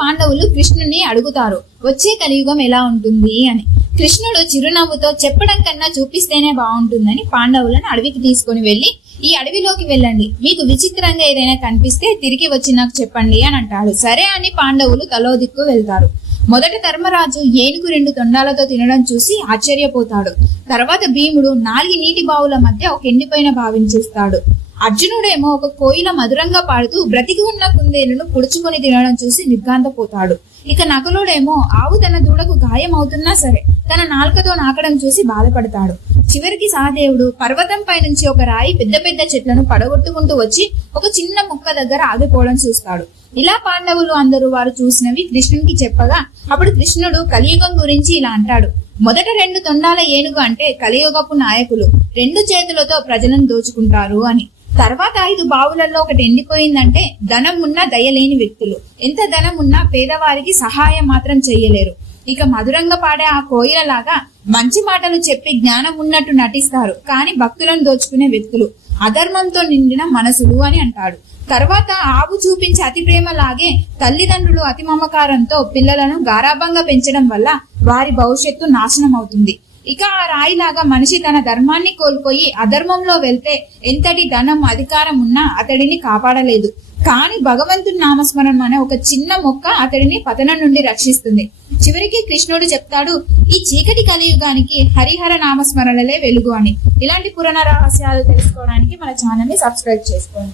పాండవులు కృష్ణుని అడుగుతారు వచ్చే కలియుగం ఎలా ఉంటుంది అని. కృష్ణుడు చిరునవ్వుతో చెప్పడం కన్నా చూపిస్తేనే బాగుంటుందని పాండవులను అడవికి తీసుకొని వెళ్ళి ఈ అడవిలోకి వెళ్ళండి. మీకు విచిత్రంగా ఏదైనా కనిపిస్తే తిరిగి వచ్చి నాకు చెప్పండి అని అంటాడు. సరే అని పాండవులు తలో దిక్కు వెళ్తారు. మొదట ధర్మరాజు ఏనుగు రెండు తొండాలతో తినడం చూసి ఆశ్చర్యపోతాడు. తర్వాత భీముడు నాలుగు నీటి బావుల మధ్య ఒక ఎండిపోయిన భావించేస్తాడు అర్జునుడేమో ఒక కోయిల మధురంగా పాడుతూ బ్రతికి ఉన్న కుందేలును పొడుచుకొని తినడం చూసి నిర్గాంతపోతాడు ఇక నకులుడేమో ఆవు తన దూడకు గాయం అవుతున్నా సరే తన నాలుకతో నాకడం చూసి బాధపడతాడు. చివరికి సహదేవుడు పర్వతం పై నుంచి ఒక రాయి పెద్ద పెద్ద చెట్లను పడగొట్టుకుంటూ వచ్చి ఒక చిన్న ముక్క దగ్గర ఆగిపోవడం చూస్తాడు. ఇలా పాండవులు అందరూ వారు చూసినవి కృష్ణునికి చెప్పగా అప్పుడు కృష్ణుడు కలియుగం గురించి ఇలా అంటాడు. మొదట రెండు తొండాల ఏనుగు అంటే కలియుగపు నాయకులు రెండు చేతులతో ప్రజలను దోచుకుంటారు అని. తర్వాత ఐదు బావులలో ఒకటి ఎండిపోయిందంటే ధనం ఉన్న దయలేని వ్యక్తులు. ఎంత ధనం ఉన్నా పేదవారికి సహాయం మాత్రం చెయ్యలేరు. ఇక మధురంగా పాడే ఆ కోయిలలాగా మంచి మాటలు చెప్పి జ్ఞానం ఉన్నట్టు నటిస్తారు. కానీ భక్తులను దోచుకునే వ్యక్తులు. అధర్మంతో నిండిన మనసులు అని అంటాడు. తర్వాత ఆవు చూపించే అతి ప్రేమలాగే తల్లిదండ్రులు అతి మమకారంతో పిల్లలను గారాభంగా పెంచడం వల్ల వారి భవిష్యత్తు నాశనం అవుతుంది ఇక ఆ రాయిలాగా మనిషి తన ధర్మాన్ని కోల్పోయి అధర్మంలో వెళ్తే ఎంతటి ధనం అధికారం ఉన్నా అతడిని కాపాడలేదు. కానీ భగవంతుని నామస్మరణం అనే ఒక చిన్న మొక్క అతడిని పతనం నుండి రక్షిస్తుంది. చివరికి కృష్ణుడు చెప్తాడు ఈ చీకటి కలియుగానికి హరిహర నామస్మరణలే వెలుగు అని. ఇలాంటి పురాణ రహస్యాలు తెలుసుకోవడానికి మన ఛానల్ని సబ్స్క్రైబ్ చేసుకోండి.